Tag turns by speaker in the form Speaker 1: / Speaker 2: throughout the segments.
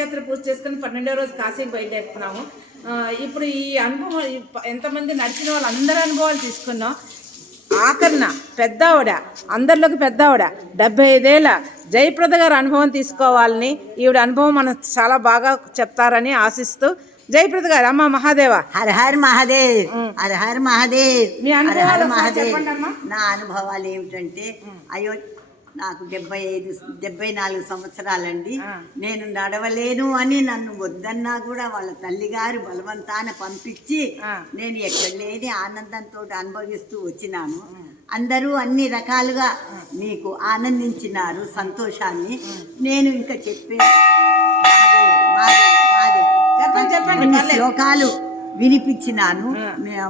Speaker 1: యాత్ర పూర్తి చేసుకుని పన్నెండో రోజు కాశీకి బయలుదేరుతున్నాము. ఇప్పుడు ఈ అనుభవం ఎంతమంది నడిచిన వాళ్ళందరి అనుభవాలు తీసుకున్నాం ఆఖరిన పెద్ద ఆవిడ అందరిలోకి పెద్ద ఆవిడ డెబ్బై ఐదేళ్ళ జయప్రద గారి అనుభవం తీసుకోవాలని ఈవిడ అనుభవం మనకు చాలా బాగా చెప్తారని ఆశిస్తూ జయప్రద గారు అమ్మ మహాదేవ.
Speaker 2: హర హర్ మహాదేవ్ హర హర్ మహాదేవ్
Speaker 1: మీ అనుభవాలు
Speaker 2: మహాదేవ్. నా అనుభవాలు ఏమిటంటే అయ్యో నాకు డెబ్బై ఐదు డెబ్బై నాలుగు సంవత్సరాలండి. నేను నడవలేను అని నన్ను వద్దన్నా కూడా వాళ్ళ తల్లిగారు బలవంతాన పంపించి. నేను ఎక్కడ లేని ఆనందంతో అనుభవిస్తూ వచ్చినాను అందరూ అన్ని రకాలుగా మీకు ఆనందించినారు సంతోషాన్ని నేను ఇంకా చెప్పే. శ్లోకాలు వినిపించినాను.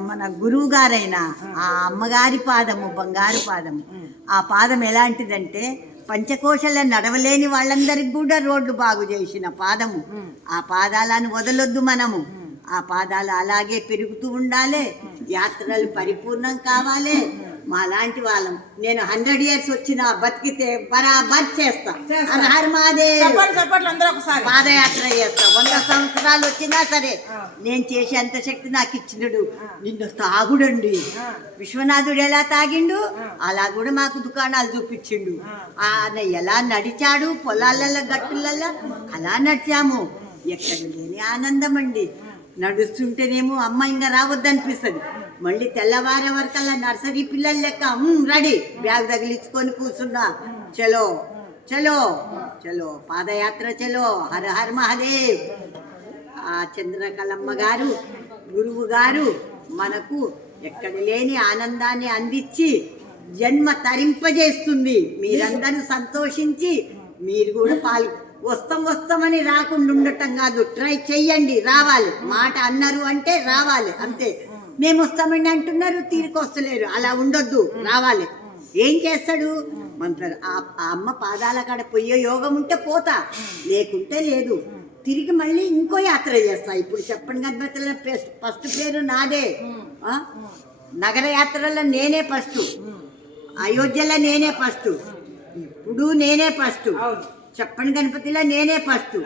Speaker 2: మన గురువు గారైన ఆ అమ్మగారి పాదము బంగారు పాదము. ఆ పాదం ఎలాంటిదంటే పంచకోశల నడవలేని వాళ్ళందరికి కూడా రోడ్లు బాగు చేసిన పాదము. ఆ పాదాలను వదలొద్దు మనము. ఆ పాదాలు అలాగే పెరుగుతూ ఉండాలి. యాత్రలు పరిపూర్ణం కావాలి. మా లాంటి వాళ్ళం. నేను హండ్రెడ్ ఇయర్స్ వచ్చిన బతికితే బరాబర్ చేస్తా. పాదయాత్ర చేస్తా. వంద సంవత్సరాలు వచ్చినా సరే నేను చేసే అంత శక్తి నాకు ఇచ్చినడు. నిన్ను తాగుడండి. విశ్వనాథుడు ఎలా తాగిండు? అలా కూడా మాకు దుకాణాలు చూపించిండు. ఆయన ఎలా నడిచాడు? పొలాలలో గట్టులలో అలా నడిచాము. ఎక్కడ లేని ఆనందం అండి నడుస్తుంటేనేమో అమ్మ ఇంకా రావద్దనిపిస్తుంది. మళ్ళీ తెల్లవారే వరకల్లా నర్సరీ పిల్లల లెక్క రెడీ. బ్యాగ్ తగిలించుకొని కూర్చున్నా. చలో చలో చలో పాదయాత్ర చలో హర హర్ మహాదేవ్. ఆ చంద్రకళమ్మ గారు గురువు గారు మనకు ఎక్కడ లేని ఆనందాన్ని అందించి జన్మ తరింపజేస్తుంది. మీరందరూ సంతోషించి మీరు కూడా పాల్ వస్తాం వస్తామని రాకుండా ఉండటం కాదు. ట్రై చెయ్యండి రావాలి. మాట అన్నారు అంటే రావాలి అంతే. మేము వస్తామండి అంటున్నారు తీరికి వస్తలేరు. అలా ఉండొద్దు రావాలి. ఏం చేస్తాడు? మంత్రాలు ఆ అమ్మ పాదాల కాడ పోయే యోగం ఉంటే పోతా. లేకుంటే లేదు. తిరిగి మళ్ళీ ఇంకో యాత్ర చేస్తా. ఇప్పుడు చెప్పండి గణపతిలో ఫస్ట్ పేరు నాదే? నగర యాత్రలో నేనే ఫస్ట్. అయోధ్యలో నేనే ఫస్ట్. ఇప్పుడు నేనే ఫస్ట్. చెప్పండి గణపతిలో నేనే ఫస్ట్.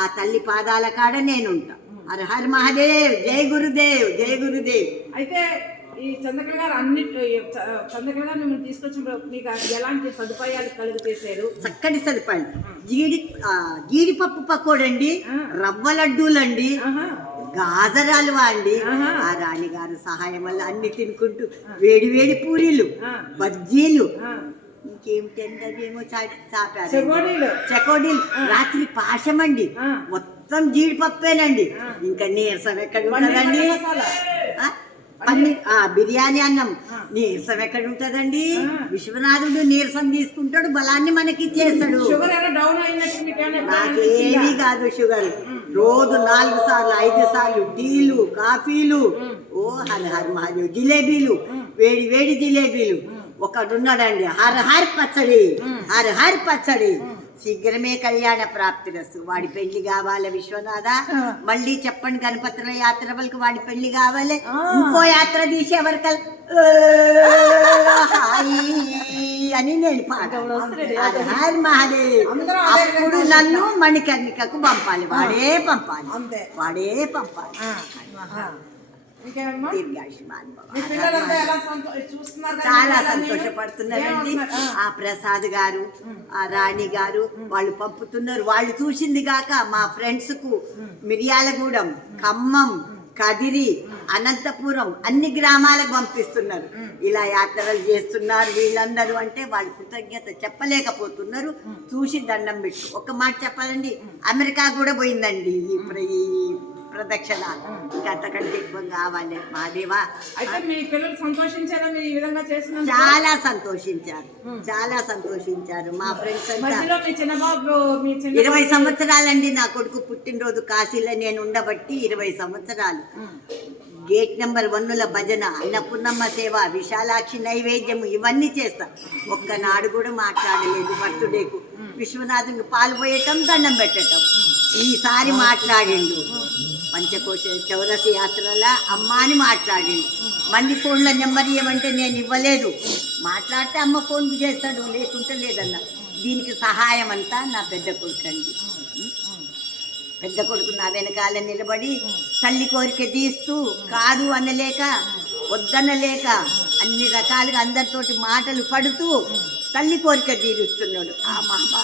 Speaker 2: ఆ తల్లి పాదాల కాడ నేనుంటా. హర హర్ మహాదేవ్ జై గురుదేవ్ జై గురుదేవ్
Speaker 1: అయితే ఈ చంద్రకళ గారు అన్ని చంద్రకళ గారు మిమ్మల్ని తీసుకొచ్చినప్పుడు మీకు ఎలాంటి సదుపాయాలు కలుగు చేశారు
Speaker 2: చక్కటి సదుపాయం జీడి జీడిపప్పు పకోడండి. రవ్వ లడ్డూలండి. గాజరాలు అండి
Speaker 1: ఆహా.
Speaker 2: ఆ రాణిగారు సహాయం వల్ల అన్ని తినుకుంటూ వేడి వేడి పూరీలు. బజ్జీలు అవేమో చా- చాపారు
Speaker 1: చెకోడీలు.
Speaker 2: రాత్రి పాశమండి
Speaker 1: ఆ.
Speaker 2: మొత్తం జీడిపప్పేనండి. ఇంకా నీరసం ఎక్కడ ఉంటుందండి. ఆ? పన్నీర్ బిర్యానీ అన్నం. నీరసం ఎక్కడ ఉంటుందండి విశ్వనాథుడు నీరసం తీసుకుంటాడు బలాన్ని మనకి ఇచ్చేస్తాడు నాకేమీ? కాదు షుగర్. రోజు నాలుగు సార్లు ఐదు సార్లు టీలు కాఫీలు. ఓ హర హర్ మహాదేవ్ జిలేబీలు. వేడి వేడి జిలేబీలు. ఒకడున్నాడండి హర్ హర్ పచ్చడి. హర్ హర్ పచ్చడి. శీఘ్రమే కళ్యాణ ప్రాప్తి రస్తు వాడి పెళ్ళి కావాలి విశ్వనాథ? మళ్ళీ చెప్పండి గణపతుల యాత్ర వరకు వాడి పెళ్ళి కావాలి. ఇంకో యాత్ర తీసి ఎవరికల్ హాయి అని నేను మహాదేవ్. అప్పుడు నన్ను మణికర్ణికకు పంపాలి. వాడే పంపాలి. వాడే పంపాలి. చాలా? సంతోషపడుతున్నారండి? ఆ. ప్రసాద్ గారు ఆ రాణి గారు వాళ్ళు పంపుతున్నారు. వాళ్ళు చూసింది గాక మా ఫ్రెండ్స్కు మిర్యాలగూడెం ఖమ్మం కదిరి అనంతపురం అన్ని గ్రామాలకు పంపిస్తున్నారు. ఇలా యాత్రలు చేస్తున్నారు వీళ్ళందరూ అంటే వాళ్ళ కృతజ్ఞత చెప్పలేకపోతున్నారు. చూసి దండం పెట్టు. ఒక మాట చెప్పాలండి. అమెరికా కూడా పోయిందండి. ఈ ప్రదక్షిణ. ఇంకా అంతకంటే ఎక్కువ కావాలి. మాదేవా
Speaker 1: అయితే మీ పిల్లలు సంతోషించారా? ఈ విధంగా చేసిన
Speaker 2: చాలా సంతోషించారు. చాలా సంతోషించారు మా ఫ్రెండ్స్ ఇరవై సంవత్సరాలండి నా కొడుకు పుట్టినరోజు. కాశీలో నేను ఉండబట్టి ఇరవై సంవత్సరాలు. గేట్ నెంబర్ వన్నుల భజన అన్నపూర్ణమ్మ సేవ విశాలాక్షి నైవేద్యము ఇవన్నీ చేస్తా. ఒక్కనాడు కూడా మాట్లాడలేదు బర్త్డేకు. విశ్వనాథునికి పాలు పోయటం దండం పెట్టటం. ఈసారి మాట్లాడిండు. పంచకోశ చౌరసి యాత్రల అమ్మ అని మాట్లాడిండు మంది ఫోన్ల నెంబర్ ఇవ్వమంటే నేను ఇవ్వలేదు. మాట్లాడితే అమ్మ ఫోన్ చేస్తాడు లేకుంటే లేదన్న. దీనికి సహాయం అంతా నా పెద్ద కొడుకండి. పెద్ద కొడుకు నా వెనకాల నిలబడి తల్లి కోరిక తీస్తూ కాదు అనలేక వద్దనలేక అన్ని రకాలుగా అందరితోటి మాటలు పడుతూ తల్లి కోరిక తీరుస్తున్నాడు. ఆ మహా